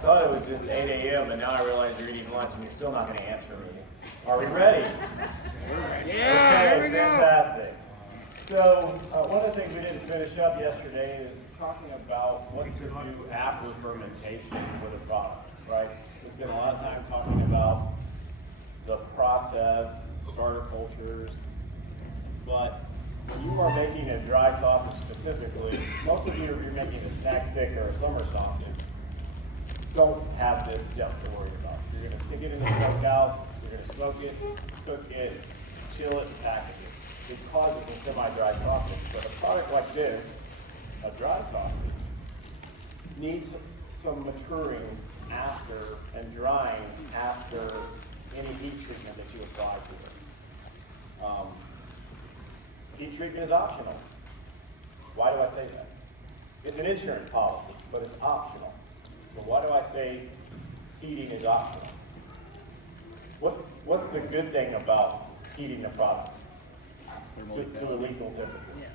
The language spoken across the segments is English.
thought it was just 8 a.m., and now I realize you're eating lunch and you're still not going to answer me. Are we ready? Yeah, okay, fantastic. So one of the things we didn't finish up yesterday is talking about what to do after fermentation with a product, right? We spent a lot of time talking about the process, starter cultures, but when you are making a dry sausage specifically, most of you, if you're making a snack stick or a summer sausage, don't have this step to worry about. You're going to stick it in the smokehouse, you're going to smoke it, cook it, chill it, and package it. Because it's a semi-dry sausage. But a product like this, a dry sausage, needs some maturing after and drying after any heat treatment that you apply to it. Heat treatment is optional. Why do I say that? It's an insurance policy, but it's optional. So why do I say heating is optional? What's the good thing about heating the product to a lethal temperature?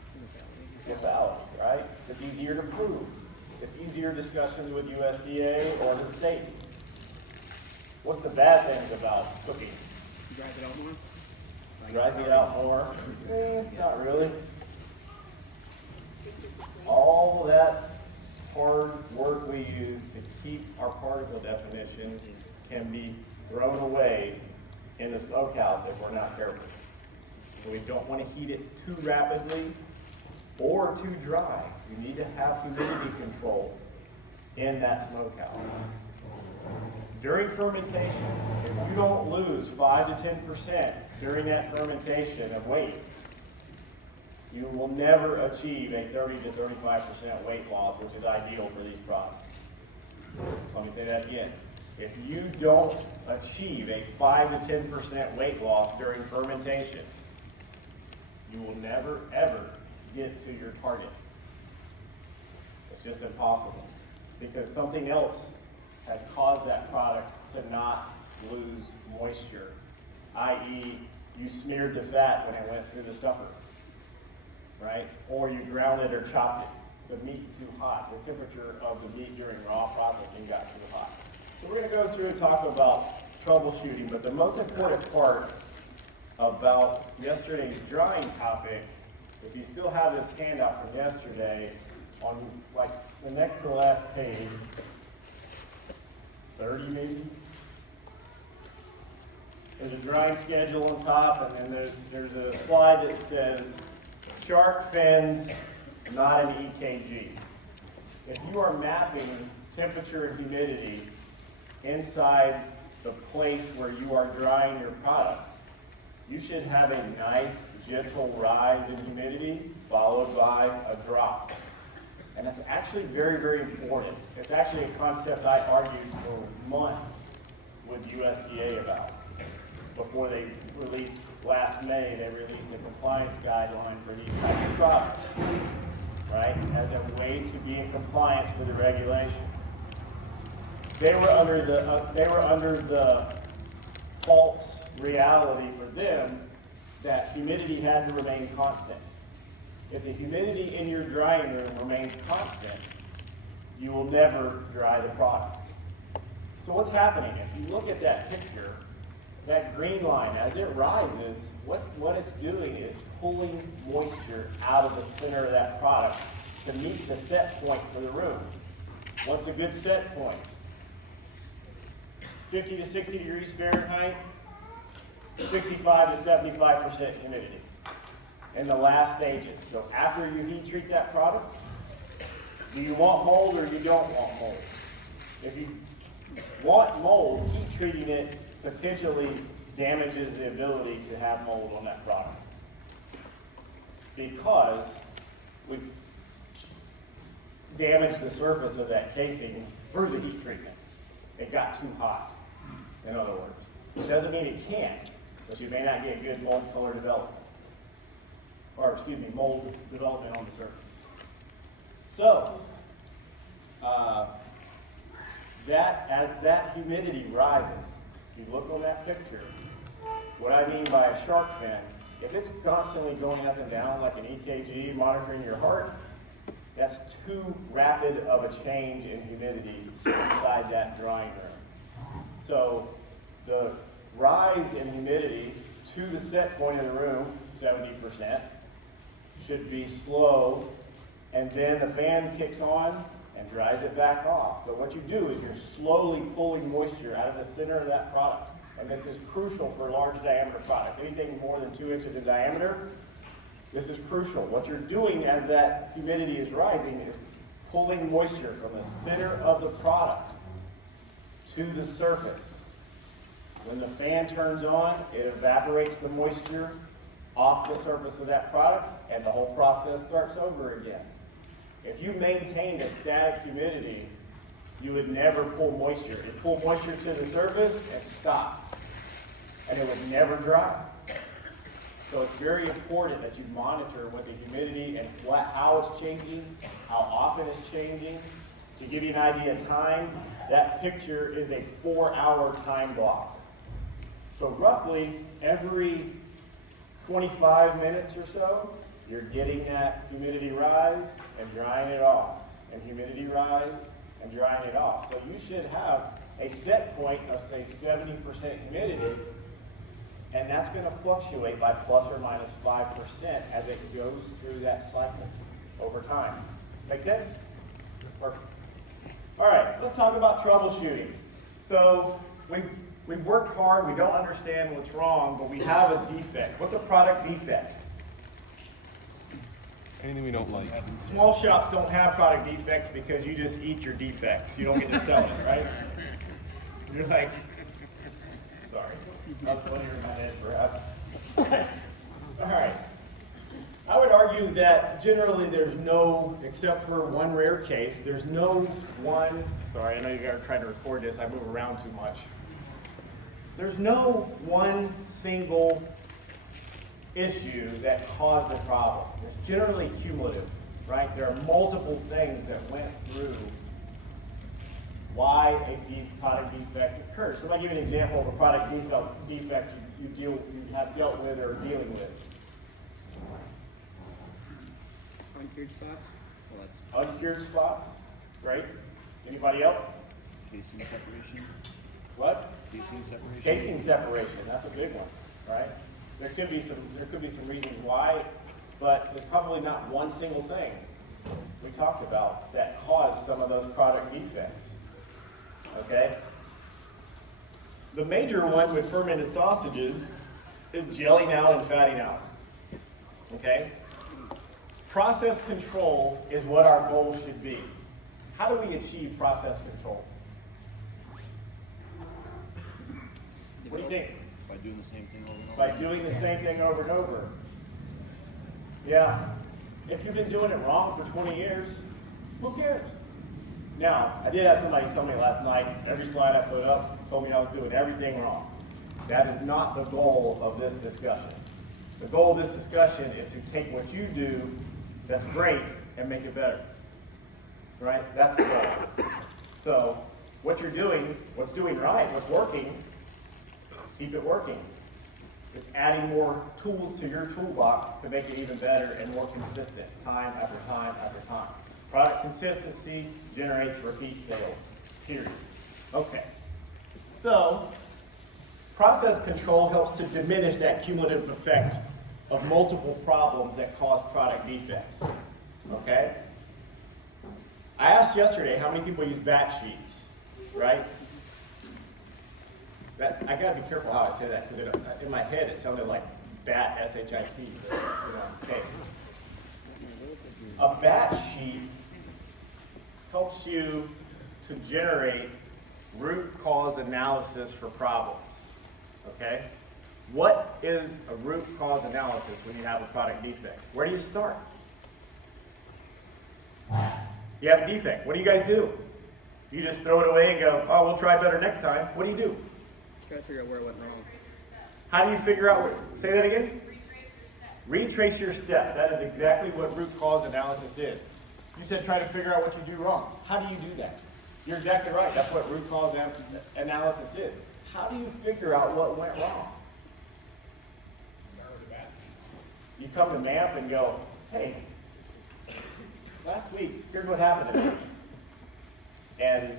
Lethality, right? It's easier to prove. It's easier discussions with USDA or the state. What's the bad things about cooking? Dries it out more? Dries it out more? Not really. All that hard work we use to keep our particle definition can be thrown away in the smokehouse if we're not careful. So we don't want to heat it too rapidly or too dry. You need to have humidity control in that smokehouse. During fermentation, if you don't lose 5 to 10% during that fermentation of weight, you will never achieve a 30 to 35% weight loss, which is ideal for these products. Let me say that again. If you don't achieve a 5 to 10% weight loss during fermentation, you will never, ever get to your target. It's just impossible because something else has caused that product to not lose moisture, i.e. you smeared the fat when it went through the stuffer, right? Or you ground it or chopped it. The meat too hot. The temperature of the meat during raw processing got too hot. So we're going to go through and talk about troubleshooting, but the most important part about yesterday's drying topic, if you still have this handout from yesterday, on like the next to the last page, 30 maybe, there's a drying schedule on top, and then there's a slide that says shark fins, not an EKG. If you are mapping temperature and humidity inside the place where you are drying your product, you should have a nice, gentle rise in humidity followed by a drop. And that's actually very, very important. It's actually a concept I argued for months with USDA about. Before they released, last May, they released a compliance guideline for these types of products, right? As a way to be in compliance with the regulation. They were under the false reality for them that humidity had to remain constant. If the humidity in your drying room remains constant, you will never dry the product. So what's happening? If you look at that picture, that green line, as it rises, what it's doing is pulling moisture out of the center of that product to meet the set point for the room. What's a good set point? 50 to 60 degrees Fahrenheit, 65 to 75% humidity in the last stages. So after you heat treat that product, do you want mold or you don't want mold? If you want mold, heat treating it potentially damages the ability to have mold on that product because we damaged the surface of that casing through the heat treatment. It got too hot, in other words. It doesn't mean it can't, but you may not get good mold color development. Or, excuse me, mold development on the surface. So, as that humidity rises, you look on that picture, what I mean by a shark fin, if it's constantly going up and down like an EKG monitoring your heart, That's too rapid of a change in humidity inside that drying room. So the rise in humidity to the set point of the room, 70%, should be slow, and then the fan kicks on and dries it back off. So what you do is you're slowly pulling moisture out of the center of that product. And this is crucial for large diameter products. Anything more than 2 inches in diameter, this is crucial. What you're doing as that humidity is rising is pulling moisture from the center of the product to the surface. When the fan turns on, it evaporates the moisture off the surface of that product, and the whole process starts over again. If you maintained a static humidity, you would never pull moisture. It'd pull moisture to the surface and stop, and it would never dry. So it's very important that you monitor what the humidity and how it's changing, how often it's changing. To give you an idea of time, that picture is a 4-hour time block. So roughly every 25 minutes or so, you're getting that humidity rise and drying it off, and humidity rise and drying it off. So you should have a set point of, say, 70% humidity, and that's going to fluctuate by plus or minus 5% as it goes through that cycle over time. Make sense? Perfect. All right, let's talk about troubleshooting. So we've worked hard, we don't understand what's wrong, but we have a defect. What's a product defect? Anything we don't like. Small shops don't have product defects because you just eat your defects. You don't get to sell it, right? You're like, sorry, that was funnier in my head, perhaps. All right. I would argue that generally there's no, except for one rare case, there's no one, sorry, I know you guys are trying to record this, I move around too much. There's no one single issue that caused the problem. It's generally cumulative, right? There are multiple things that went through why a product defect occurred. So if I give you an example of a product defect you have dealt with or are dealing with. Uncured spots? Well, Uncured spots, great. Anybody else? Casing separation. What? Casing separation. Casing separation, that's a big one, right? There could be some reasons why, but there's probably not one single thing we talked about that caused some of those product defects. Okay? The major one with fermented sausages is gelling out and fatting out. Okay? Process control is what our goal should be. How do we achieve process control? What do you think? By doing the same thing over and over. By doing the same thing over and over. Yeah. If you've been doing it wrong for 20 years, who cares? Now, I did have somebody tell me last night, every slide I put up told me I was doing everything wrong. That is not the goal of this discussion. The goal of this discussion is to take what you do that's great and make it better. Right? That's the goal. So, what you're doing, what's doing right, what's working, keep it working. It's adding more tools to your toolbox to make it even better and more consistent, time after time after time. Product consistency generates repeat sales, period. Okay. So, process control helps to diminish that cumulative effect of multiple problems that cause product defects. Okay? I asked yesterday how many people use batch sheets, right? I gotta be careful how I say that, because in my head it sounded like bat, S-H-I-T. Okay. A batch sheet helps you to generate root cause analysis for problems. Okay? What is a root cause analysis when you have a product defect? Where do you start? You have a defect. What do you guys do? You just throw it away and go, oh, we'll try better next time. What do you do? try to figure out where it went wrong. How do you figure out say that again? Retrace your steps. That is exactly what root cause analysis is. You said try to figure out what you do wrong. How do you do that? You're exactly right. That's what root cause analysis is. How do you figure out what went wrong? You come to MAP and go, hey, last week, here's what happened to me. And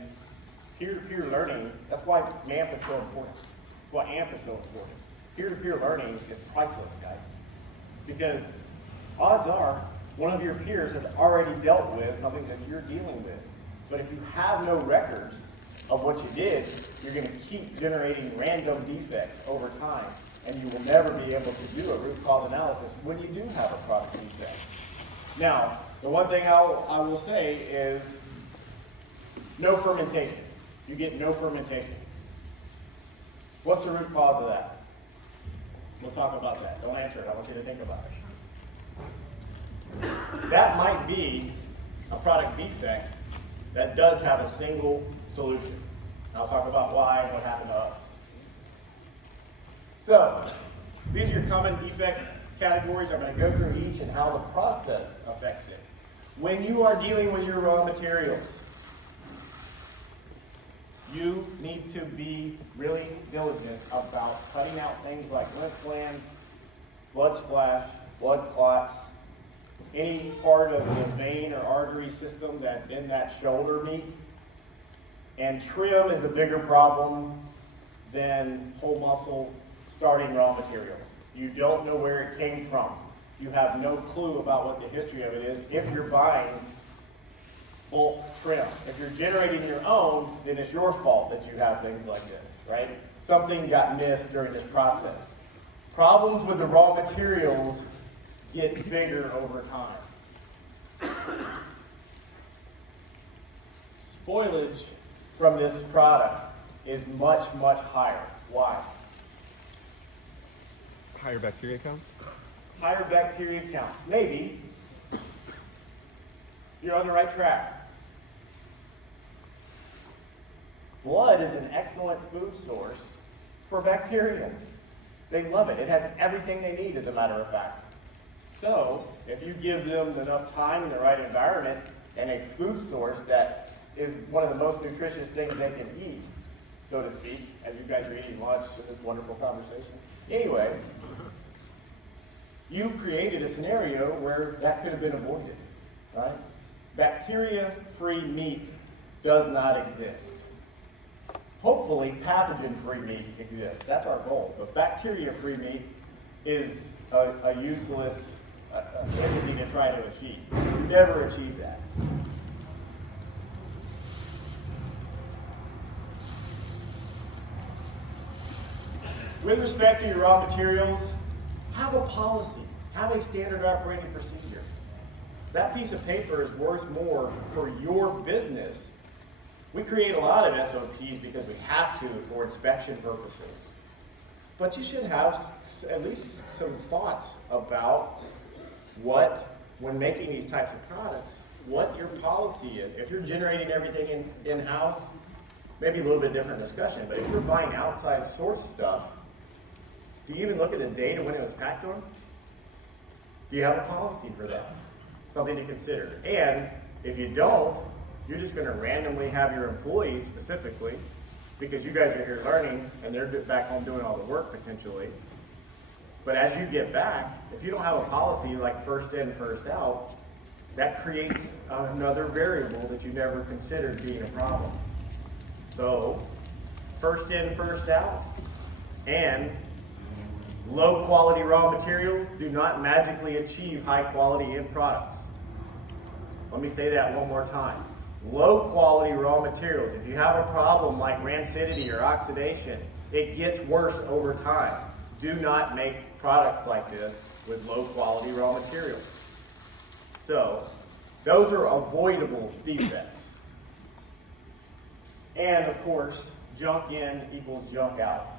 peer-to-peer learning, that's why AMP is so important. That's why AMP is so important. Peer-to-peer learning is priceless, guys. Because odds are, one of your peers has already dealt with something that you're dealing with. But if you have no records of what you did, you're going to keep generating random defects over time, and you will never be able to do a root cause analysis when you do have a product defect. Now, the one thing I will say is no fermentation. You get no fermentation. What's the root cause of that? We'll talk about that. Don't answer it. I want you to think about it. That might be a product defect that does have a single solution. I'll talk about why and what happened to us. So, these are your common defect categories. I'm going to go through each and how the process affects it. When you are dealing with your raw materials, you need to be really diligent about cutting out things like lymph glands, blood splash, blood clots, any part of the vein or artery system that's in that shoulder meat. And trim is a bigger problem than whole muscle starting raw materials. You don't know where it came from. You have no clue about what the history of it is if you're buying bulk trim. If you're generating your own, then it's your fault that you have things like this, right? Something got missed during this process. Problems with the raw materials get bigger over time. Spoilage from this product is much, much higher. Why? Higher bacteria counts? Higher bacteria counts. Maybe. You're on the right track. Blood is an excellent food source for bacteria. They love it. It has everything they need, as a matter of fact. So, if you give them enough time in the right environment and a food source that is one of the most nutritious things they can eat, so to speak, as you guys are eating lunch in this wonderful conversation. Anyway, you created a scenario where that could have been avoided, right? Bacteria-free meat does not exist. Hopefully, pathogen-free meat exists. That's our goal. But bacteria-free meat is a useless entity to try to achieve. Never achieve that. With respect to your raw materials, have a policy. Have a standard operating procedure. That piece of paper is worth more for your business. We create a lot of SOPs because we have to for inspection purposes. But you should have at least some thoughts about when making these types of products, what your policy is. If you're generating everything in-house, maybe a little bit different discussion, but if you're buying outside source stuff, do you even look at the date of when it was packed on? Do you have a policy for that? Something to consider. And if you don't, you're just going to randomly have your employees specifically, because you guys are here learning and they're back home doing all the work potentially. But as you get back, if you don't have a policy like first in, first out, that creates another variable that you never considered being a problem. So, first in, first out, and low quality raw materials do not magically achieve high quality end products. Let me say that one more time. Low quality raw materials, if you have a problem like rancidity or oxidation, it gets worse over time. Do not make products like this with low quality raw materials. So, those are avoidable defects. And of course, junk in equals junk out.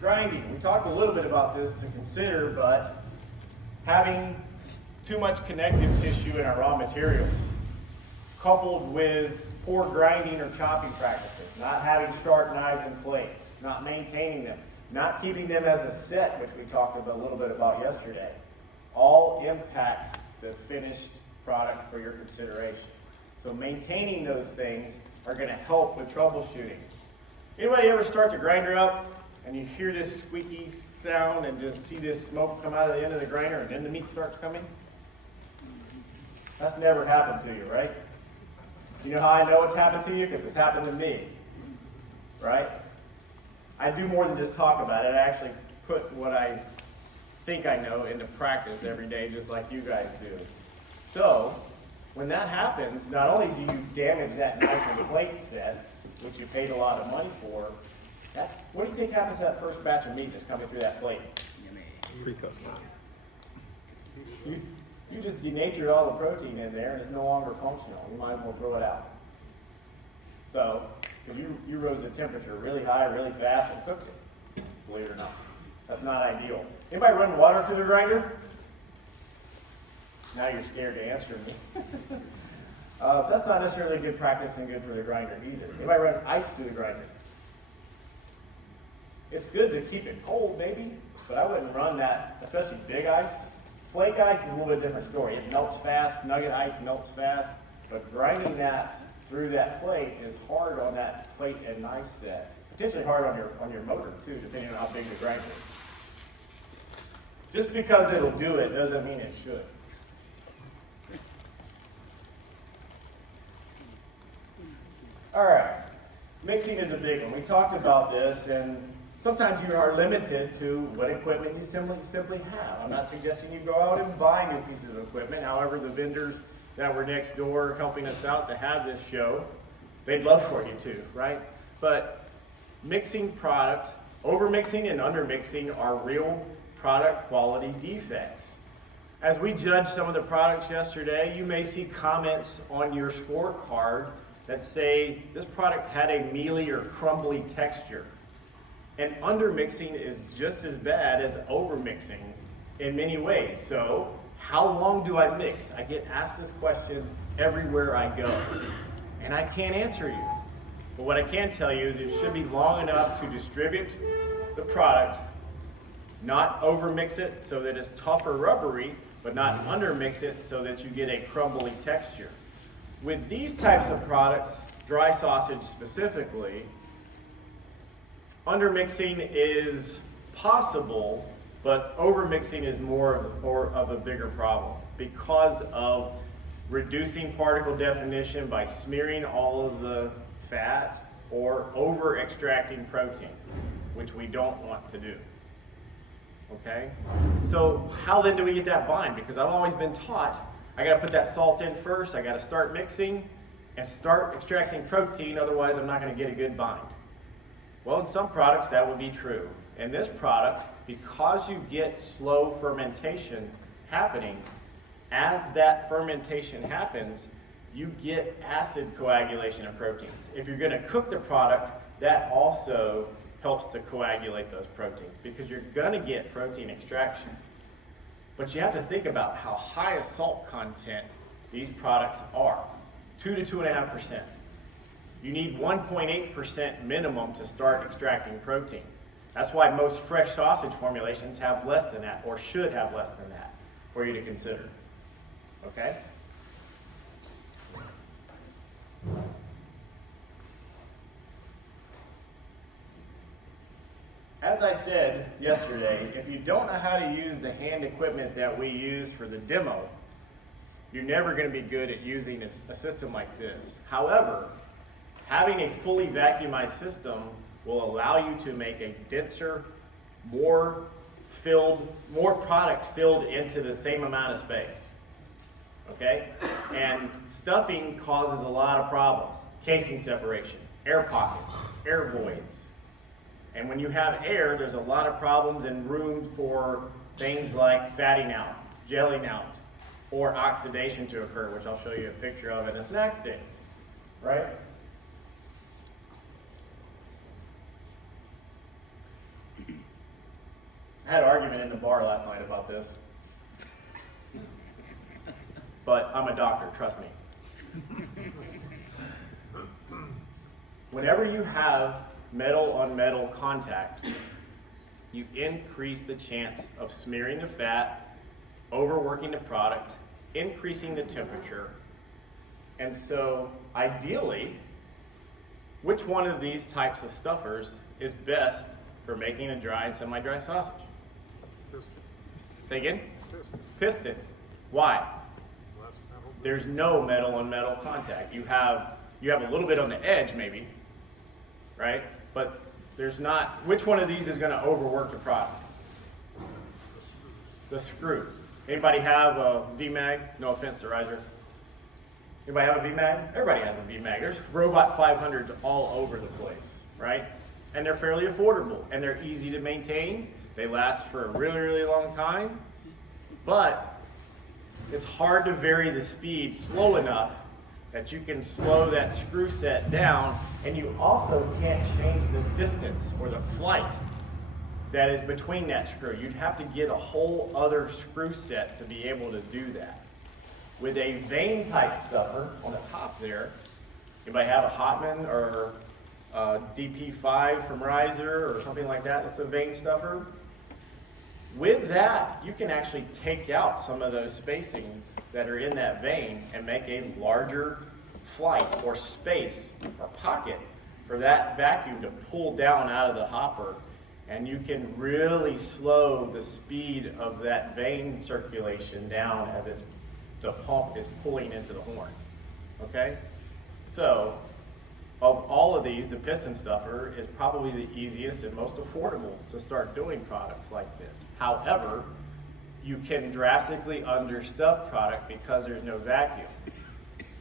Grinding, we talked a little bit about this to consider, but having too much connective tissue in our raw materials, coupled with poor grinding or chopping practices, not having sharp knives and plates, not maintaining them, not keeping them as a set, which we talked about a little bit about yesterday, all impacts the finished product for your consideration. So maintaining those things are going to help with troubleshooting. Anybody ever start the grinder up and you hear this squeaky sound and just see this smoke come out of the end of the grinder and then the meat starts coming? That's never happened to you, right? You know how I know it's happened to you? Because it's happened to me, right? I do more than just talk about it. I actually put what I think I know into practice every day, just like you guys do. So, when that happens, not only do you damage that knife and plate set, which you paid a lot of money for, what do you think happens to that first batch of meat that's coming through that plate? Pre-cooked. You just denatured all the protein in there and it's no longer functional. You might as well throw it out. So, because you rose the temperature really high, really fast, and cooked it, believe it or not. That's not ideal. Anybody run water through the grinder? Now you're scared to answer me. That's not necessarily good practice and good for the grinder either. Anybody run ice through the grinder? It's good to keep it cold, maybe, but I wouldn't run that, especially big ice. Flake ice is a little bit different story. It melts fast, nugget ice melts fast, but grinding that through that plate is hard on that plate and knife set. Potentially hard on your motor too, depending on how big the grinder is. Just because it'll do it doesn't mean it should. All right, mixing is a big one. We talked about this, and sometimes you are limited to what equipment you simply have. I'm not suggesting you go out and buy new pieces of equipment. However, the vendors that were next door helping us out to have this show, they'd love for you to, right? But mixing product, over-mixing and under-mixing are real product quality defects. As we judged some of the products yesterday, you may see comments on your scorecard that say this product had a mealy or crumbly texture. And undermixing is just as bad as overmixing in many ways. So, how long do I mix? I get asked this question everywhere I go. And I can't answer you. But what I can tell you is it should be long enough to distribute the product, not overmix it so that it's tough or rubbery, but not undermix it so that you get a crumbly texture. With these types of products, dry sausage specifically, undermixing is possible, but overmixing is more of a bigger problem because of reducing particle definition by smearing all of the fat or over extracting protein, which we don't want to do. Okay? So how then do we get that bind? Because I've always been taught I got to put that salt in first, I got to start mixing and start extracting protein, otherwise I'm not going to get a good bind. Well, in some products that would be true. In this product, because you get slow fermentation happening, as that fermentation happens, you get acid coagulation of proteins. If you're going to cook the product, that also helps to coagulate those proteins because you're going to get protein extraction. But you have to think about how high a salt content these products are, 2 to 2.5%. You need 1.8% minimum to start extracting protein. That's why most fresh sausage formulations have less than that, or should have less than that, for you to consider. Okay? As I said yesterday, if you don't know how to use the hand equipment that we use for the demo, you're never going to be good at using a system like this. However, having a fully vacuumized system will allow you to make a denser, more product filled into the same amount of space. Okay? And stuffing causes a lot of problems. Casing separation, air pockets, air voids. And when you have air, there's a lot of problems and room for things like fatting out, gelling out, or oxidation to occur, which I'll show you a picture of in a snack stand, right? I had an argument in the bar last night about this. But I'm a doctor, trust me. Whenever you have metal on metal contact, you increase the chance of smearing the fat, overworking the product, increasing the temperature. And so ideally, which one of these types of stuffers is best for making a dry and semi-dry sausage? Piston. Say again? Piston. Piston. Why? Less metal there's no metal on metal contact. You have a little bit on the edge maybe, right? But there's not, which one of these is gonna overwork the product? The screw. Anybody have a VMAG? No offense to Riser. Anybody have a VMAG? Everybody has a VMAG. There's Robot 500s all over the place, right? And they're fairly affordable and they're easy to maintain. They last for a really, really long time, but it's hard to vary the speed slow enough that you can slow that screw set down, and you also can't change the distance or the flight that is between that screw. You'd have to get a whole other screw set to be able to do that. With a vane type stuffer on the top there, anybody have a Hotman or a DP5 from Riser or something like that? That's a vane stuffer. With that, you can actually take out some of those spacings that are in that vane and make a larger flight or space or pocket for that vacuum to pull down out of the hopper. And you can really slow the speed of that vane circulation down as the pump is pulling into the horn, okay? So, of all of these, the piston stuffer is probably the easiest and most affordable to start doing products like this. However, you can drastically understuff product because there's no vacuum.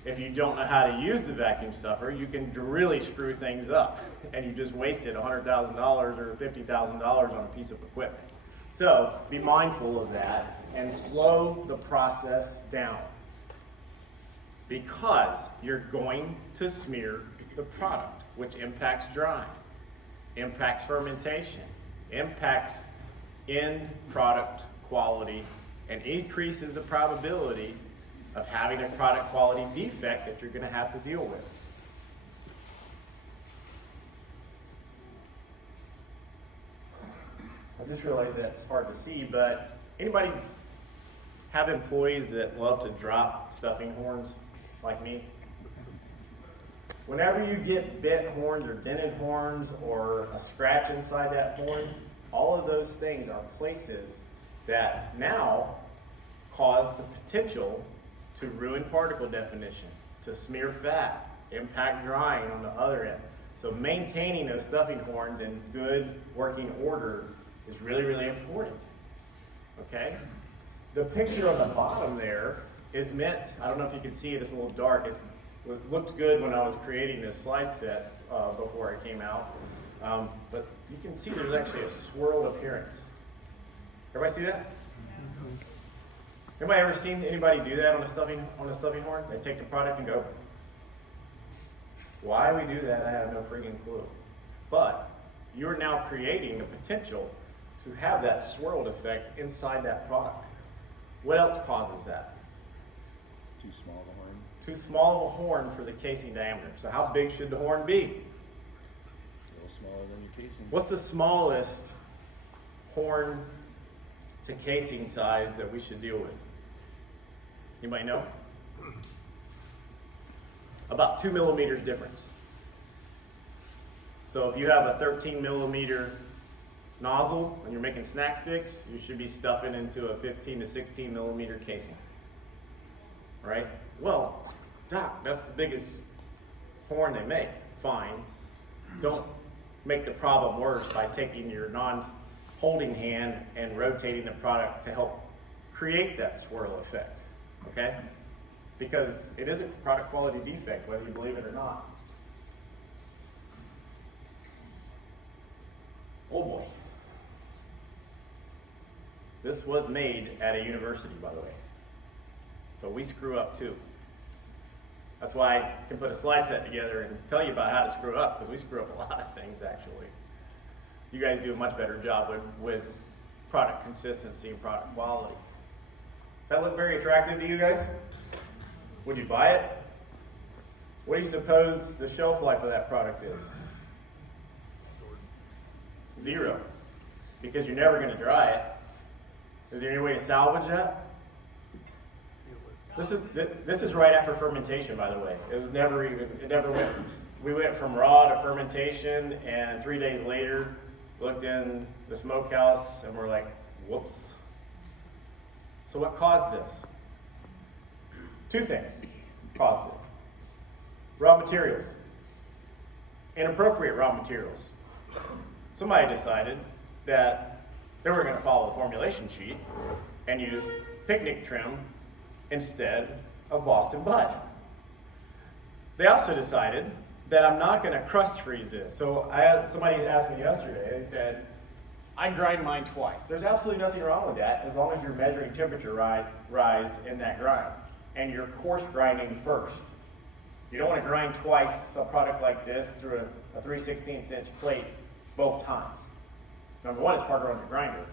If you don't know how to use the vacuum stuffer, you can really screw things up and you just wasted $100,000 or $50,000 on a piece of equipment. So be mindful of that and slow the process down, because you're going to smear the product, which impacts drying, impacts fermentation, impacts end product quality, and increases the probability of having a product quality defect that you're going to have to deal with. I just realized that's hard to see, but anybody have employees that love to drop stuffing horns like me? Whenever you get bent horns or dented horns or a scratch inside that horn, all of those things are places that now cause the potential to ruin particle definition, to smear fat, impact drying on the other end. So maintaining those stuffing horns in good working order is really, really important, okay? The picture on the bottom there is meant, I don't know if you can see it, it's a little dark. It looked good when I was creating this slide set before it came out. But you can see there's actually a swirled appearance. Everybody see that? Anybody ever seen anybody do that on a stuffing horn? They take the product and go. Why we do that, I have no freaking clue. But you're now creating the potential to have that swirled effect inside that product. What else causes that? Too small of a horn. Too small of a horn for the casing diameter. So how big should the horn be? A little smaller than your casing. What's the smallest horn to casing size that we should deal with? Anybody know? About 2 millimeters difference. So if you have a 13 millimeter nozzle and you're making snack sticks, you should be stuffing into a 15 to 16 millimeter casing, right? Well, Doc, that's the biggest horn they make. Fine. Don't make the problem worse by taking your non-holding hand and rotating the product to help create that swirl effect, okay? Because it is a product quality defect, whether you believe it or not. Oh boy. This was made at a university, by the way. So we screw up too. That's why I can put a slide set together and tell you about how to screw up, because we screw up a lot of things actually. You guys do a much better job with product consistency and product quality. Does that look very attractive to you guys? Would you buy it? What do you suppose the shelf life of that product is? 0. Because you're never going to dry it. Is there any way to salvage that? This is right after fermentation, by the way. It never went. We went from raw to fermentation, and 3 days later, looked in the smokehouse, and we're like, whoops. So what caused this? Two things caused it. Raw materials. Inappropriate raw materials. Somebody decided that they were going to follow the formulation sheet and use picnic trim instead of Boston Bud. They also decided that I'm not going to crust freeze this. So somebody asked me yesterday, they said, I grind mine twice. There's absolutely nothing wrong with that as long as you're measuring temperature rise in that grind. And you're coarse grinding first. You don't want to grind twice a product like this through a 3/16" plate both times. Number one, it's harder on the grinder.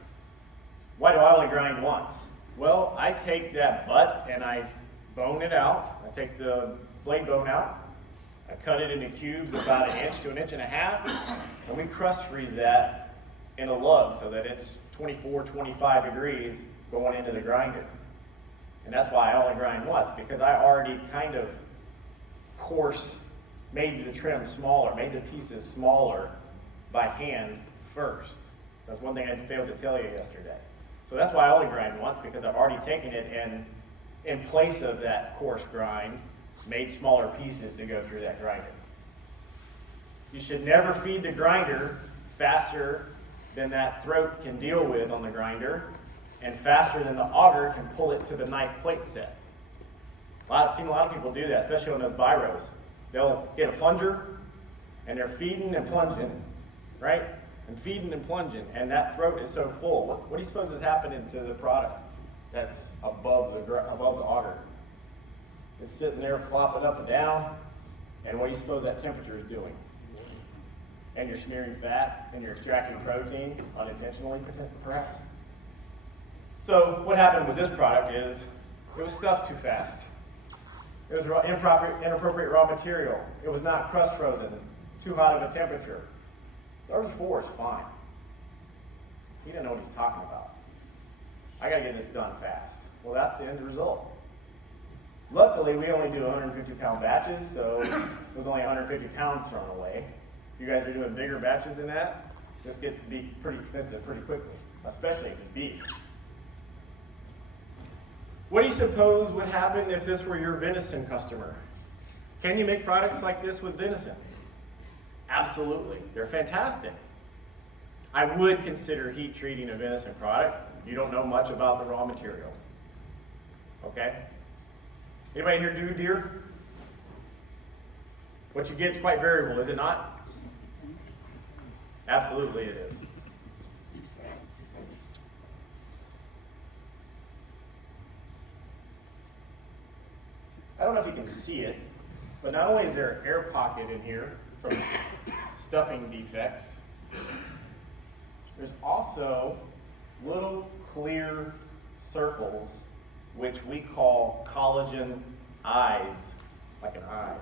Why do I only grind once? Well, I take that butt and I bone it out. I take the blade bone out. I cut it into cubes about 1 inch to 1.5 inches, and we crust freeze that in a lug so that it's 24, 25 degrees going into the grinder. And that's why I only grind once, because I already kind of coarse made the trim smaller, made the pieces smaller by hand first. That's one thing I failed to tell you yesterday. So that's why I only grind once, because I've already taken it and in place of that coarse grind, made smaller pieces to go through that grinder. You should never feed the grinder faster than that throat can deal with on the grinder, and faster than the auger can pull it to the knife plate set. I've seen a lot of people do that, especially on those biros. They'll get a plunger, and they're feeding and plunging, right? And feeding and plunging, and that throat is so full. What do you suppose is happening to the product that's above the auger? It's sitting there flopping up and down, and what do you suppose that temperature is doing? And you're smearing fat, and you're extracting protein unintentionally, perhaps. So what happened with this product is it was stuffed too fast. It was inappropriate raw material. It was not crust frozen, too hot of a temperature. 34 is fine. He didn't know what he's talking about. I gotta get this done fast. Well, that's the end result. Luckily, we only do 150-pound batches, so there's only 150 pounds thrown away. If you guys are doing bigger batches than that, this gets to be pretty expensive pretty quickly, especially if it's beef. What do you suppose would happen if this were your venison customer? Can you make products like this with venison? Absolutely. They're fantastic. I would consider heat treating a venison product. You don't know much about the raw material. Okay? Anybody here do deer? What you get is quite variable, is it not? Absolutely it is. I don't know if you can see it, but not only is there an air pocket in here from stuffing defects, there's also little clear circles which we call collagen eyes, like an eye.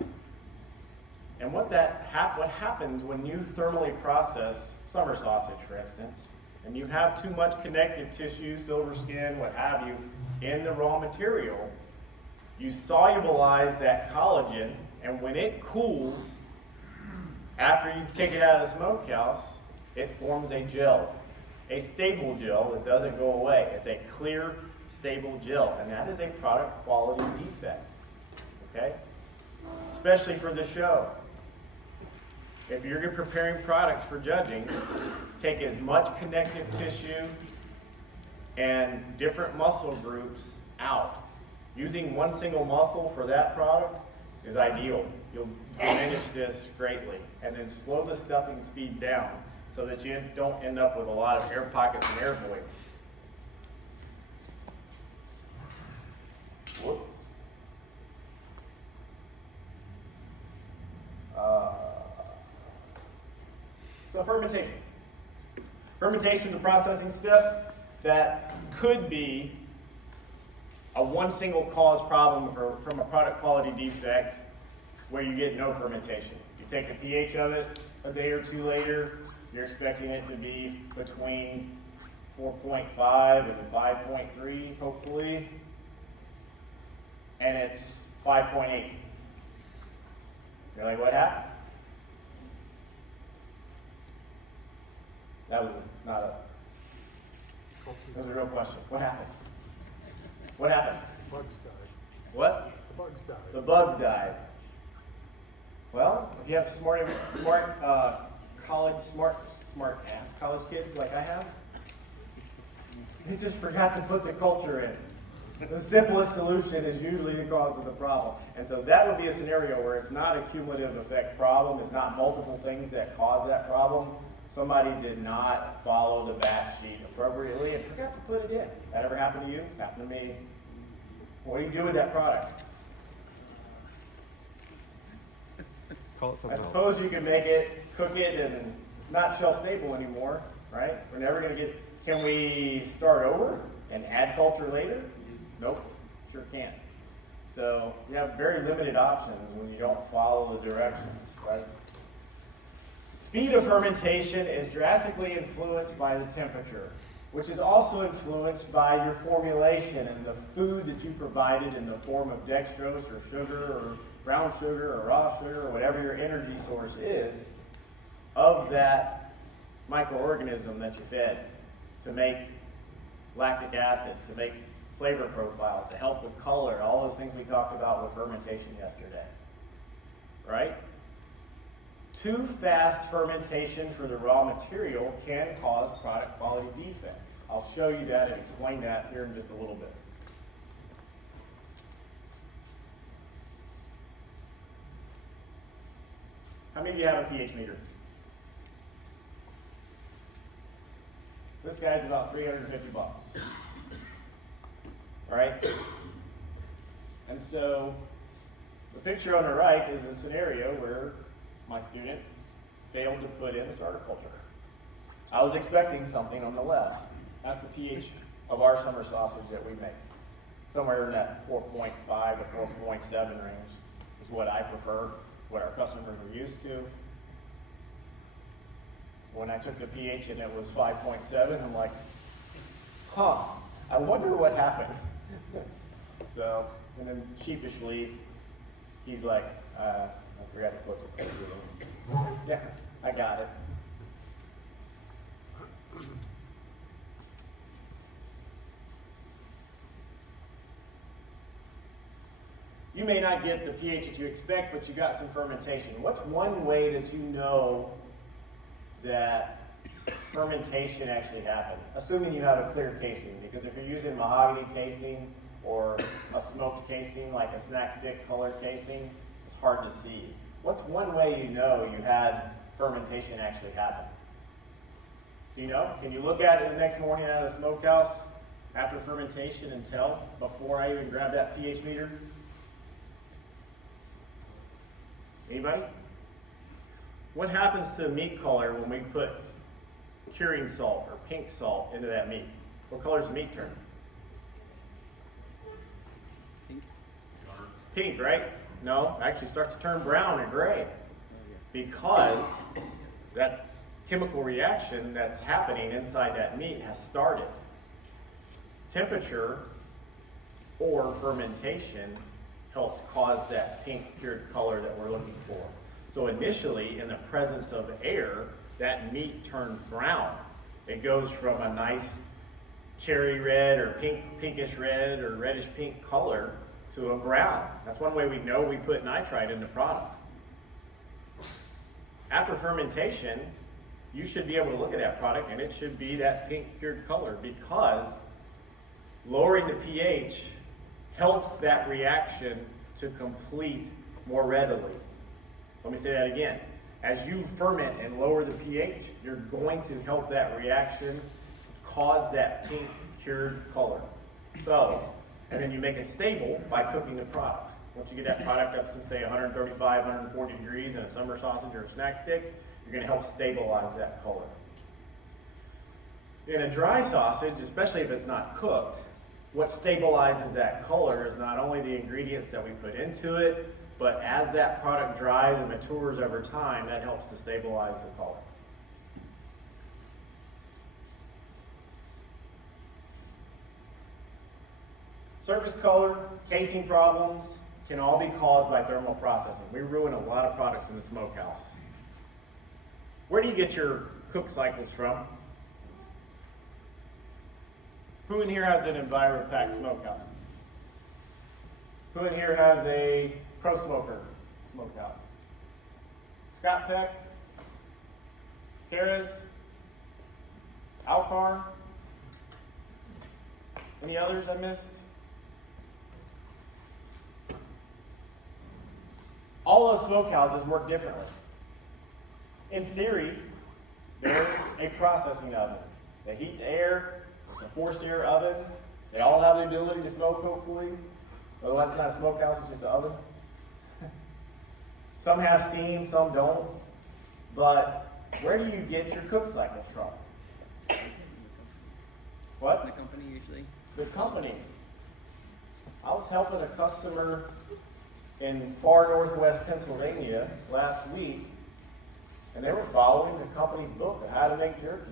And what happens when you thermally process summer sausage, for instance, and you have too much connective tissue, silver skin, what have you, in the raw material, you solubilize that collagen, and when it cools, after you take it out of the smokehouse, it forms a gel, a stable gel that doesn't go away. It's a clear, stable gel, and that is a product quality defect, okay? Especially for the show. If you're preparing products for judging, take as much connective tissue and different muscle groups out. Using one single muscle for that product is ideal. You'll diminish this greatly, and then slow the stuffing speed down so that you don't end up with a lot of air pockets and air voids. Whoops. So fermentation. Fermentation is a processing step that could be a one single cause problem from a product quality defect where you get no fermentation. You take the pH of it a day or two later, you're expecting it to be between 4.5 and 5.3, hopefully, and it's 5.8. You're like, what happened? That was a real question. What happened? What happened? Bugs died. What? The bugs died. The bugs died. Well, if you have smart ass college kids like I have, they just forgot to put the culture in. The simplest solution is usually the cause of the problem. And so that would be a scenario where it's not a cumulative effect problem, it's not multiple things that cause that problem. Somebody did not follow the batch sheet appropriately and forgot to put it in. That ever happened to you? It's happened to me. What do you do with that product? Call it I something else. suppose you can make it, cook it, and it's not shelf stable anymore, right? We're never gonna get, can we start over and add culture later? Nope, sure can't. So you have very limited options when you don't follow the directions, right? Speed of fermentation is drastically influenced by the temperature, which is also influenced by your formulation and the food that you provided in the form of dextrose or sugar or brown sugar or raw sugar or whatever your energy source is of that microorganism that you fed to make lactic acid, to make flavor profile, to help with color, all those things we talked about with fermentation yesterday, right? Too fast fermentation for the raw material can cause product quality defects. I'll show you that and explain that here in just a little bit. How many of you have a pH meter? This guy's about $350. All right? And so the picture on the right is a scenario where my student failed to put in a starter culture. I was expecting something on the left. That's the pH of our summer sausage that we make. Somewhere in that 4.5 to 4.7 range is what I prefer, what our customers are used to. When I took the pH and it was 5.7, I'm like, huh, I wonder what happens. So, and then sheepishly, he's like, I forgot to put the culture in. Yeah, I got it. You may not get the pH that you expect, but you got some fermentation. What's one way that you know that fermentation actually happened? Assuming you have a clear casing, because if you're using mahogany casing or a smoked casing, like a snack stick color casing, it's hard to see. What's one way you know you had fermentation actually happen? Do you know? Can you look at it the next morning out of the smokehouse after fermentation and tell before I even grab that pH meter? Anybody? What happens to meat color when we put curing salt or pink salt into that meat? What color does the meat turn? Pink. Pink, right? No, actually starts to turn brown and gray because that chemical reaction that's happening inside that meat has started. Temperature or fermentation helps cause that pink cured color that we're looking for. So initially, in the presence of air, that meat turns brown. It goes from a nice cherry red or pinkish red or reddish pink color to a brown. That's one way we know we put nitrite in the product. After fermentation, you should be able to look at that product and it should be that pink cured color because lowering the pH helps that reaction to complete more readily. Let me say that again. As you ferment and lower the pH, you're going to help that reaction cause that pink cured color. So, and then you make it stable by cooking the product. Once you get that product up to say 135, 140 degrees in a summer sausage or a snack stick, you're going to help stabilize that color. In a dry sausage, especially if it's not cooked, what stabilizes that color is not only the ingredients that we put into it, but as that product dries and matures over time, that helps to stabilize the color. Surface color, casing problems can all be caused by thermal processing. We ruin a lot of products in the smokehouse. Where do you get your cook cycles from? Who in here has an EnviroPack smokehouse? Who in here has a Pro Smoker smokehouse? Scott Peck? Kara's? Alcar? Any others I missed? All those smokehouses work differently. In theory, they're a processing oven. They heat the air, it's a forced air oven. They all have the ability to smoke, hopefully. Otherwise, it's not a smokehouse, it's just an oven. Some have steam, some don't. But where do you get your cook cycles from? What? The company usually. The company. I was helping a customer in far northwest Pennsylvania last week, and they were following the company's book of how to make jerky.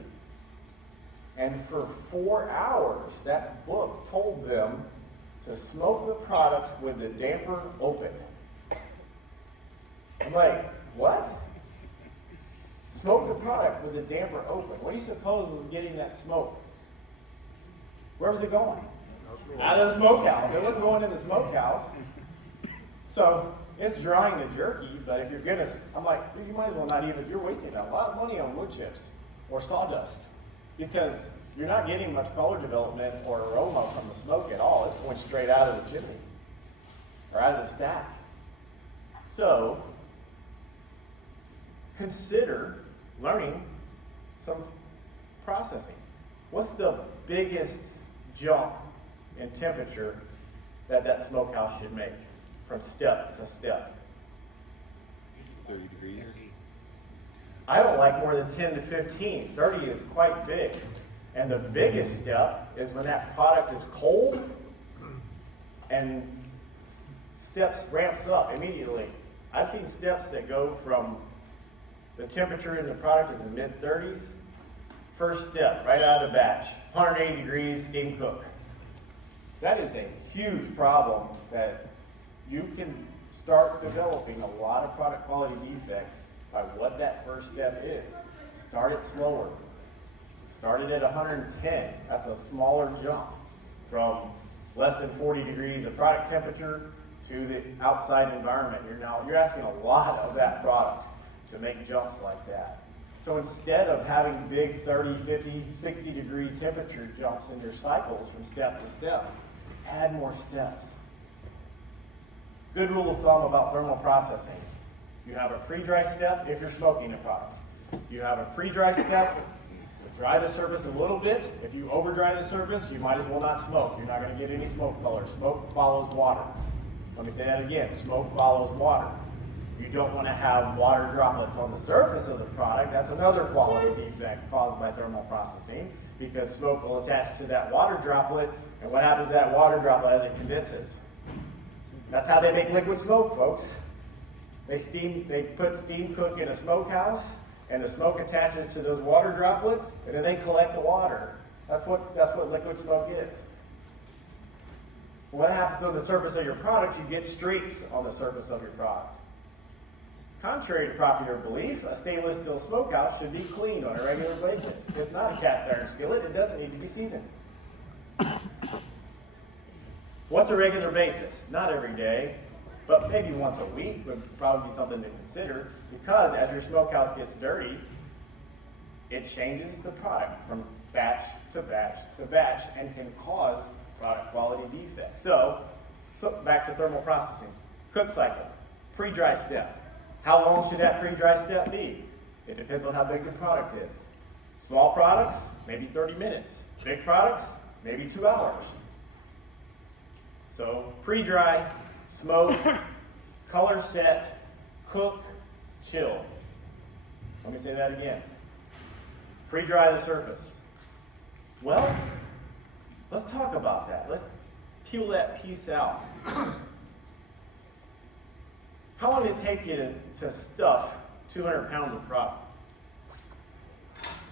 And for 4 hours, that book told them to smoke the product with the damper open. I'm like, what? Smoke the product with the damper open. What do you suppose was getting that smoke? Where was it going? Out of the smokehouse. It wasn't going in the smokehouse. So it's drying the jerky, but if you're gonna, I'm like, you might as well not even, you're wasting a lot of money on wood chips or sawdust because you're not getting much color development or aroma from the smoke at all. It's going straight out of the chimney or out of the stack. So consider learning some processing. What's the biggest jump in temperature that smokehouse should make from step to step? 30 degrees. I don't like more than 10 to 15. 30 is quite big. And the biggest step is when that product is cold and ramps up immediately. I've seen steps that go from the temperature in the product is in mid-30s. First step, right out of the batch, 180 degrees, steam cook. That is a huge problem that you can start developing a lot of product quality defects by what that first step is. Start it slower. Start it at 110. That's a smaller jump from less than 40 degrees of product temperature to the outside environment. You're asking a lot of that product to make jumps like that. So instead of having big 30, 50, 60 degree temperature jumps in your cycles from step to step, add more steps. Good rule of thumb about thermal processing. You have a pre-dry step if you're smoking the product. You have a pre-dry step to dry the surface a little bit. If you over-dry the surface, you might as well not smoke. You're not going to get any smoke color. Smoke follows water. Let me say that again. Smoke follows water. You don't want to have water droplets on the surface of the product. That's another quality defect caused by thermal processing because smoke will attach to that water droplet, and what happens to that water droplet as it condenses? That's how they make liquid smoke, folks. They put steam cook in a smokehouse, and the smoke attaches to those water droplets, and then they collect the water. That's what liquid smoke is. What happens on the surface of your product? You get streaks on the surface of your product. Contrary to popular belief, a stainless steel smokehouse should be cleaned on a regular basis. It's not a cast iron skillet. It doesn't need to be seasoned. What's a regular basis? Not every day, but maybe once a week would probably be something to consider because as your smokehouse gets dirty, it changes the product from batch to batch to batch and can cause product quality defects. So back to thermal processing. Cook cycle, pre-dry step. How long should that pre-dry step be? It depends on how big the product is. Small products, maybe 30 minutes. Big products, maybe 2 hours. So pre-dry, smoke, color set, cook, chill. Let me say that again. Pre-dry the surface. Well, let's talk about that. Let's peel that piece out. How long did it take you to stuff 200 pounds of product?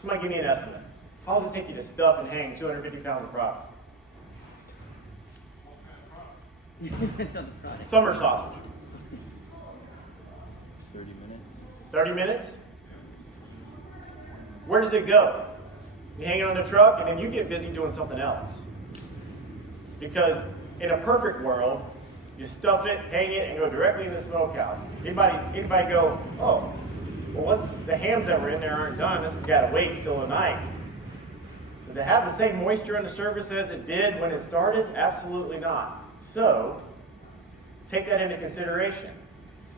Somebody give me an estimate. How long does it take you to stuff and hang 250 pounds of product? Depends on the product. Summer sausage. 30 minutes. 30 minutes? Where does it go? You hang it on the truck and then you get busy doing something else. Because in a perfect world, You stuff it, hang it, and go directly in the smokehouse. Anybody go, oh, well, what's the hams that were in there aren't done. This has got to wait till the night. Does it have the same moisture on the surface as it did when it started? Absolutely not. So, take that into consideration.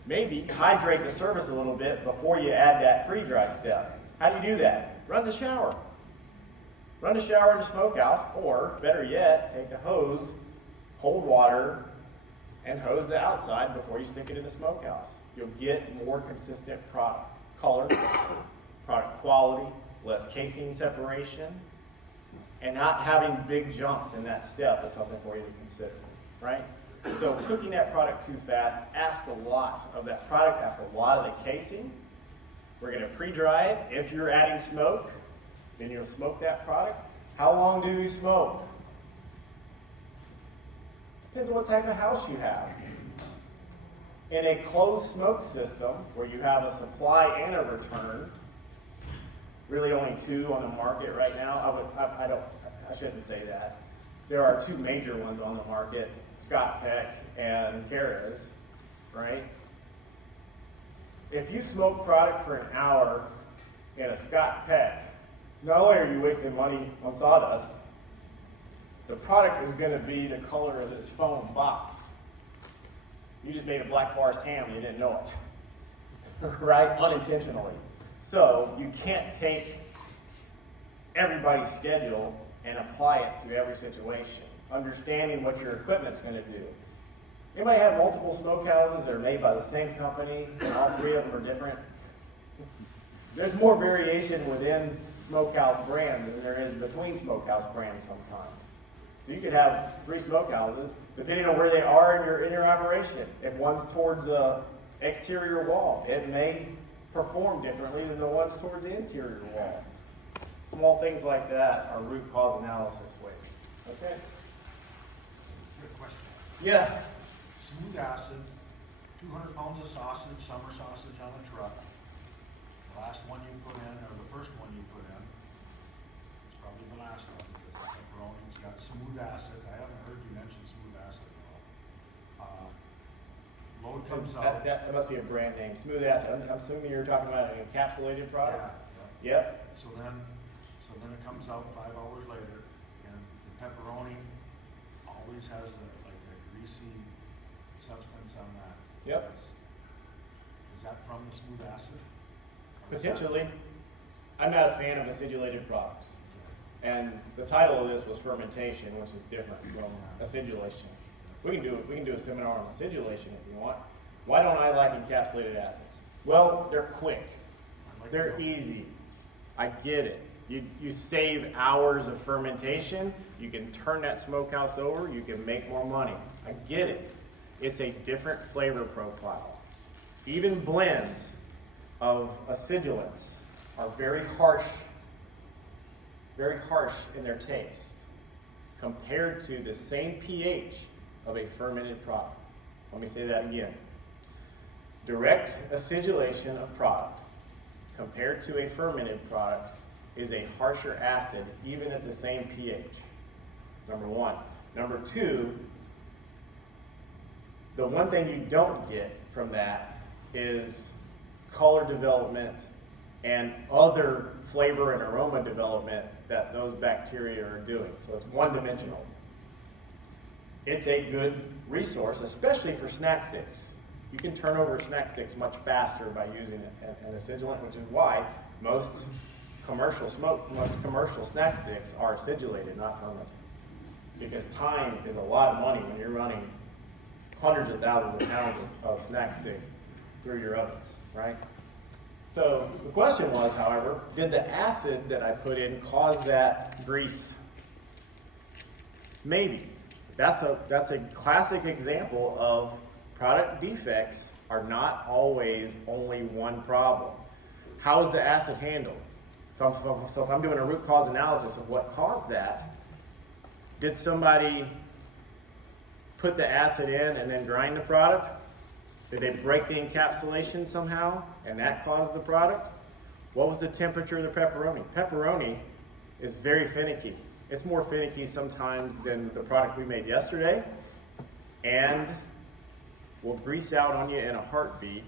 Maybe hydrate the surface a little bit before you add that pre-dry step. How do you do that? Run the shower. Run the shower in the smokehouse, or better yet, take a hose, hold water, and hose the outside before you stick it in the smokehouse. You'll get more consistent product color, product quality, less casing separation, and not having big jumps in that step is something for you to consider, right? So cooking that product too fast asks a lot of that product, asks a lot of the casing. We're going to pre-dry it. If you're adding smoke, then you'll smoke that product. How long do you smoke? Depends on what type of house you have. In a closed smoke system where you have a supply and a return, really only two on the market right now. I shouldn't say that. There are two major ones on the market, Scott Peck and Kara's, right? If you smoke product for an hour in a Scott Peck, not only are you wasting money on sawdust, the product is going to be the color of this foam box. You just made a Black Forest ham and you didn't know it, right? Unintentionally. So you can't take everybody's schedule and apply it to every situation. Understanding what your equipment's going to do. Anybody have multiple smokehouses that are made by the same company and all three of them are different? There's more variation within smokehouse brands than there is between smokehouse brands sometimes. So you could have 3 smokehouses, depending on where they are in your operation. If one's towards the exterior wall, it may perform differently than the ones towards the interior wall. Small things like that are root cause analysis ways. Okay? Good question. Yeah. Smooth acid, 200 pounds of sausage, summer sausage on a truck. The last one you put in, or the first one you put in, it's probably the last one, because the pepperoni's got smooth acid. I haven't heard you mention smooth acid at all. Load comes out. That must be a brand name. Smooth acid. I'm assuming you're talking about an encapsulated product? Yeah. Yep. So then it comes out 5 hours later, and the pepperoni always has like a greasy substance on that. Yep. Is that from the smooth acid? Or is Potentially. I'm not a fan of acidulated products. And the title of this was fermentation, which is different from acidulation. We can do a seminar on acidulation if you want. Why don't I like encapsulated acids? Well, they're quick. They're easy. I get it. You save hours of fermentation. You can turn that smokehouse over. You can make more money. I get it. It's a different flavor profile. Even blends of acidulants are very harsh in their taste compared to the same pH of a fermented product. Let me say that again. Direct acidulation of product compared to a fermented product is a harsher acid even at the same pH. Number one. Number two, the one thing you don't get from that is color development and other flavor and aroma development that those bacteria are doing. So it's one-dimensional. It's a good resource, especially for snack sticks. You can turn over snack sticks much faster by using an acidulant, which is why most commercial snack sticks are acidulated, not fermented. Because time is a lot of money when you're running hundreds of thousands of pounds of snack stick through your ovens, right? So the question was, however, did the acid that I put in cause that grease? Maybe. That's a classic example of product defects are not always only one problem. How is the acid handled? So if I'm doing a root cause analysis of what caused that, did somebody put the acid in and then grind the product? Did they break the encapsulation somehow and that caused the product? What was the temperature of the pepperoni? Pepperoni is very finicky. It's more finicky sometimes than the product we made yesterday, and will grease out on you in a heartbeat.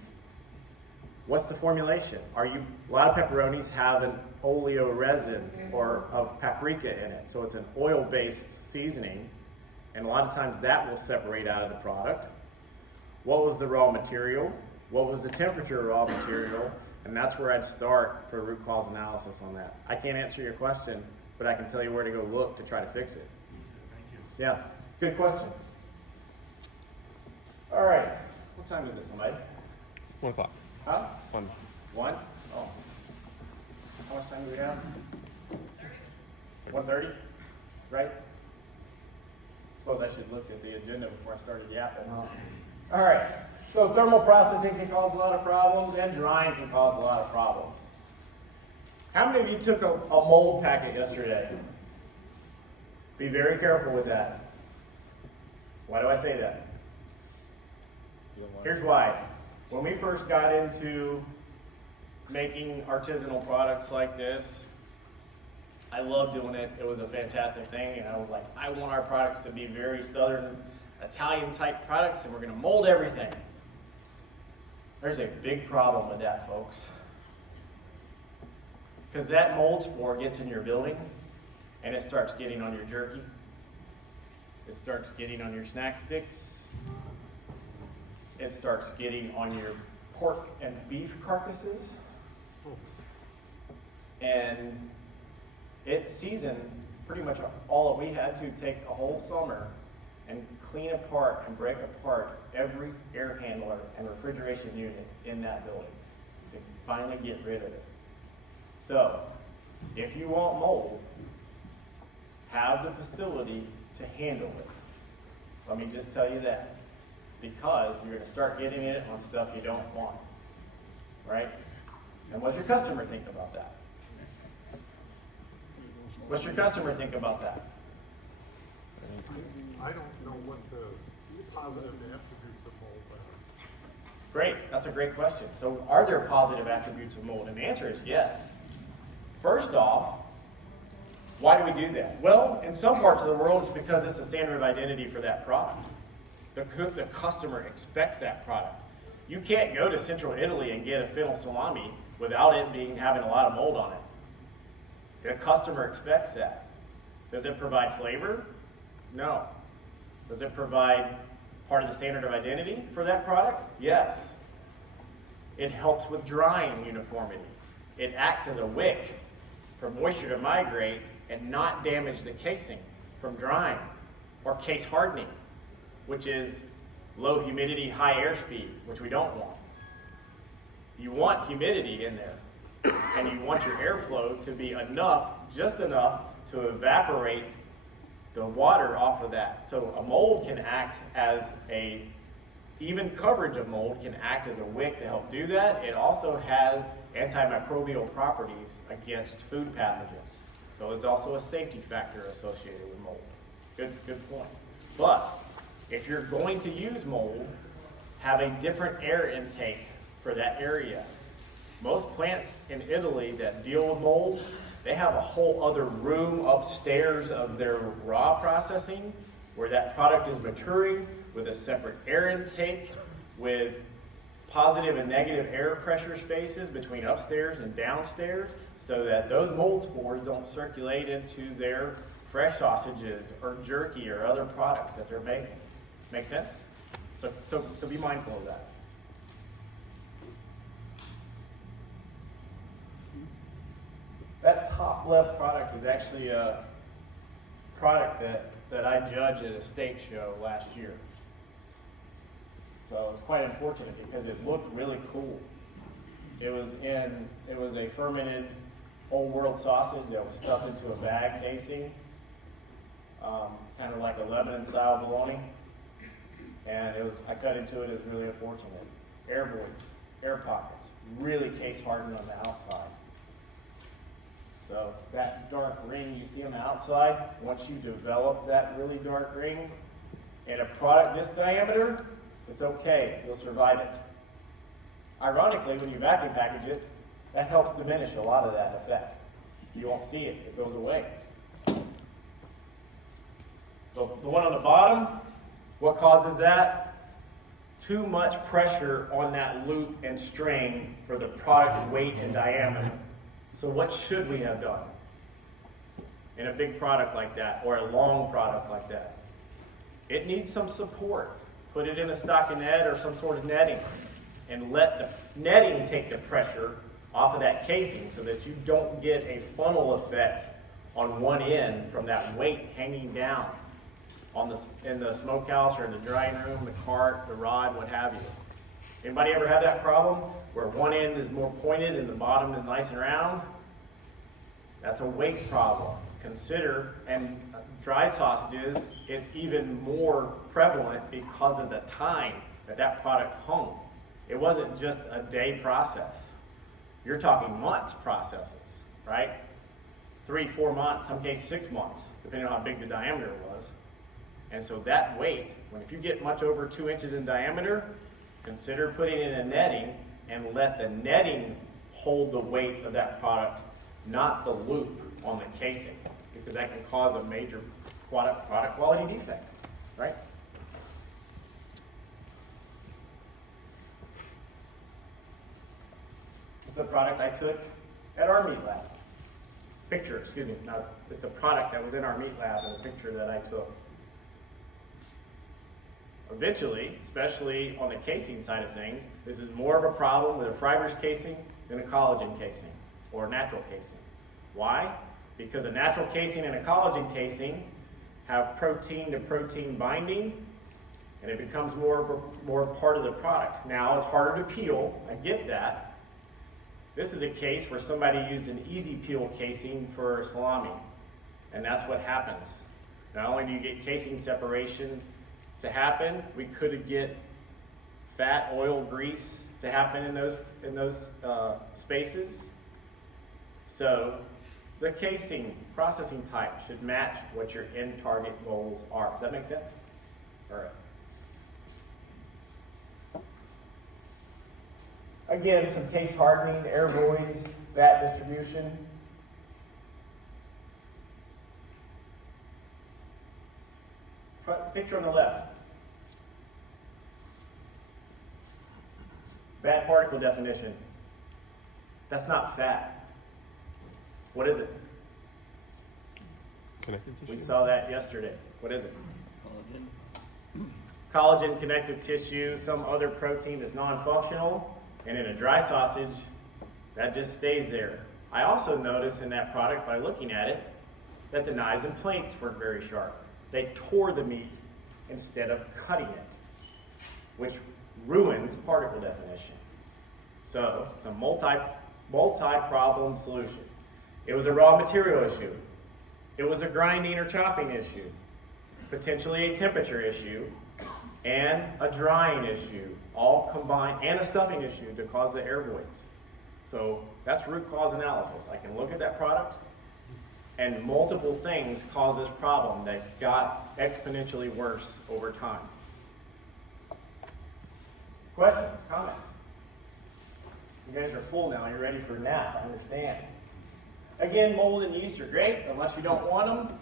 What's the formulation? A lot of pepperonis have an oleo resin or of paprika in it. So it's an oil-based seasoning. And a lot of times that will separate out of the product. What was the raw material? What was the temperature of raw material? And that's where I'd start for root cause analysis on that. I can't answer your question, but I can tell you where to go look to try to fix it. Thank you. Yeah, good question. All right, what time is it, somebody? 1 o'clock. Huh? 1. 1? Oh. How much time do we have? 1:30, right? Suppose I should have looked at the agenda before I started yapping, huh? All right, so thermal processing can cause a lot of problems, and drying can cause a lot of problems. How many of you took a mold packet yesterday? Be very careful with that. Why do I say that? Here's why. When we first got into making artisanal products like this, I loved doing it. It was a fantastic thing, and I was like, I want our products to be very Southern Italian type products, and we're going to mold everything. There's a big problem with that, folks. Because that mold spore gets in your building, and it starts getting on your jerky. It starts getting on your snack sticks. It starts getting on your pork and beef carcasses. And it's seasoned pretty much all that we had to take a whole summer and clean apart and break apart every air handler and refrigeration unit in that building to finally get rid of it. So, if you want mold, have the facility to handle it. Let me just tell you that. Because you're going to start getting it on stuff you don't want. Right? And what's your customer think about that? What's your customer think about that? I don't know what the positive attributes of mold are. Great, that's a great question. So are there positive attributes of mold? And the answer is yes. First off, why do we do that? Well, in some parts of the world, it's because it's a standard of identity for that product. The customer expects that product. You can't go to central Italy and get a fennel salami without it having a lot of mold on it. The customer expects that. Does it provide flavor? No. Does it provide part of the standard of identity for that product? Yes. It helps with drying uniformity. It acts as a wick for moisture to migrate and not damage the casing from drying, or case hardening, which is low humidity, high airspeed, which we don't want. You want humidity in there, and you want your airflow to be enough, just enough to evaporate the water off of that. So a mold can act as even coverage of mold can act as a wick to help do that. It also has antimicrobial properties against food pathogens. So there's also a safety factor associated with mold. Good point. But if you're going to use mold, have a different air intake for that area. Most plants in Italy that deal with mold, they have a whole other room upstairs of their raw processing where that product is maturing with a separate air intake, with positive and negative air pressure spaces between upstairs and downstairs, so that those mold spores don't circulate into their fresh sausages or jerky or other products that they're making. Make sense? So be mindful of that. That top left product is actually a product that I judged at a state show last year. So it's quite unfortunate because it looked really cool. It was a fermented Old World sausage that was stuffed into a bag casing, kind of like a Lebanon style bologna. And I cut into it. It was really unfortunate. Air voids, air pockets, really case hardened on the outside. So that dark ring you see on the outside, once you develop that really dark ring in a product this diameter, it's okay, you'll survive it. Ironically, when you vacuum package it, that helps diminish a lot of that effect. You won't see it, it goes away. So the one on the bottom, what causes that? too much pressure on that loop and strain for the product weight and diameter. So what should we have done in a big product like that, or a long product like that? It needs some support. Put it in a stockinette or some sort of netting, and let the netting take the pressure off of that casing so that you don't get a funnel effect on one end from that weight hanging down in the smokehouse or in the drying room, the cart, the rod, what have you. Anybody ever have that problem where one end is more pointed and the bottom is nice and round? That's a weight problem. Consider, and dry sausages, it's even more prevalent because of the time that product hung. It wasn't just a day process. You're talking months processes, right? 3-4 months, some case 6 months, depending on how big the diameter was. And so that weight, if you get much over 2 inches in diameter, consider putting in a netting and let the netting hold the weight of that product, not the loop on the casing, because that can cause a major product quality defect, right? This is a product I took at our meat lab. It's the product that was in our meat lab and a picture that I took. Eventually, especially on the casing side of things, this is more of a problem with a fibrous casing than a collagen casing or a natural casing. Why? Because a natural casing and a collagen casing have protein to protein binding, and it becomes more part of the product. Now it's harder to peel, I get that. This is a case where somebody used an easy peel casing for salami, and that's what happens. Not only do you get casing separation to happen, we could get fat, oil, grease to happen in those spaces. So the casing processing type should match what your end target goals are. Does that make sense? All right. Again, some case hardening, air voids, fat distribution. Picture on the left. Bad particle definition. That's not fat. What is it? Connective tissue? We saw that yesterday. What is it? Collagen. Collagen, connective tissue, some other protein is non-functional, and in a dry sausage, that just stays there. I also noticed in that product, by looking at it, that the knives and plates weren't very sharp. They tore the meat instead of cutting it, which ruins particle definition. So it's a multi-problem solution. It was a raw material issue. It was a grinding or chopping issue, potentially a temperature issue, and a drying issue, all combined, and a stuffing issue to cause the air voids. So that's root cause analysis. I can look at that product, and multiple things cause this problem that got exponentially worse over time. Questions, comments? You guys are full now. You're ready for a nap. I understand. Again, mold and yeast are great, unless you don't want them.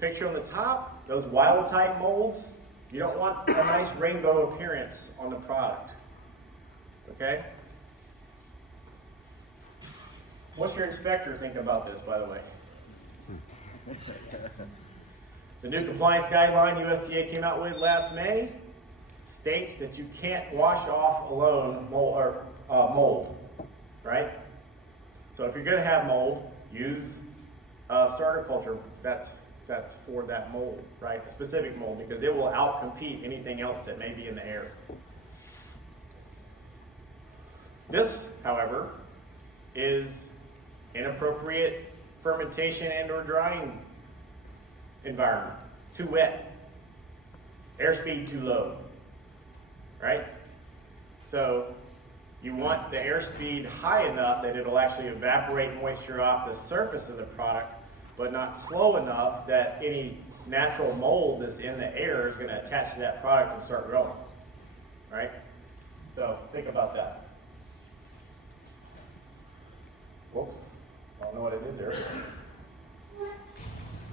Picture on the top, those wild type molds, you don't want a nice rainbow appearance on the product. Okay? What's your inspector think about this, by the way? The new compliance guideline USDA came out with last May states that you can't wash off alone mold, right? So if you're going to have mold, use starter culture that's for that mold, right? A specific mold, because it will outcompete anything else that may be in the air. This, however, is inappropriate fermentation and or drying environment. Too wet. Airspeed too low, right? So you want the airspeed high enough that it'll actually evaporate moisture off the surface of the product, but not slow enough that any natural mold that's in the air is going to attach to that product and start growing, right? So think about that. Whoops, I don't know what I did there.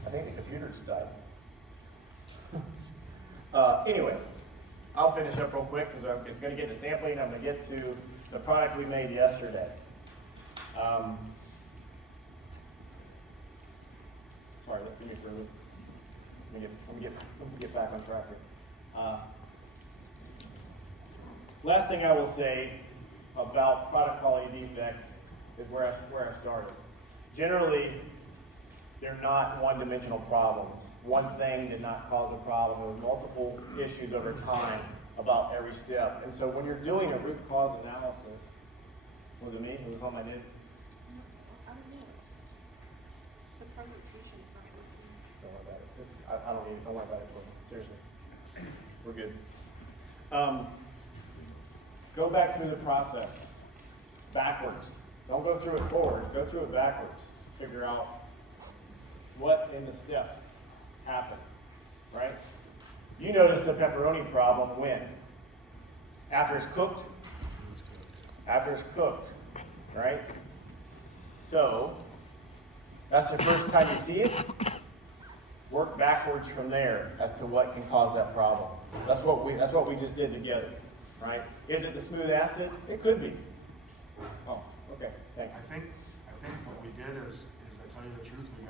I think the computer's died. Anyway, I'll finish up real quick because I'm going to get to sampling. I'm going to get to the product we made yesterday. Sorry, let me get back on track here. Last thing I will say about product quality defects is where I started. Generally, they're not one-dimensional problems. One thing did not cause a problem. There were multiple issues over time about every step. And so when you're doing a root cause analysis, was it me? Was this something I did? I don't know. The presentation's not working. Don't worry about it. Don't worry about it. Seriously. We're good. Go back through the process. Backwards. Don't go through it forward. Go through it backwards. Figure out what in the steps happened, right? You notice the pepperoni problem when? After it's cooked? After it's cooked, right? So, that's the first time you see it. Work backwards from there as to what can cause that problem. That's what we just did together, right? Is it the smooth acid? It could be. Oh, okay, thanks. I think what we did is I tell you the truth, we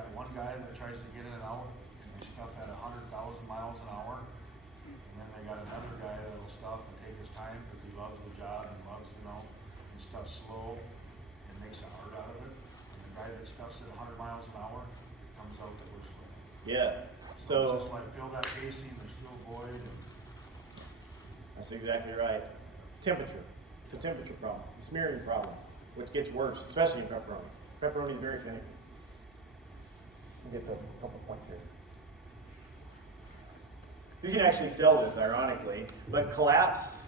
got one guy that tries to get in and out, and they stuff at 100,000 miles an hour. And then they got another guy that'll stuff and take his time because he loves the job and loves, and stuff slow and makes an art out of it. And the guy that stuffs at 100 miles an hour comes out the worst way. Yeah, So so just like fill that casing, there's still void. And that's exactly right. Temperature. It's a temperature problem, a smearing problem, which gets worse, especially in pepperoni. Pepperoni is very finicky. I'll get to a couple points here. You can actually sell this, ironically, but collapse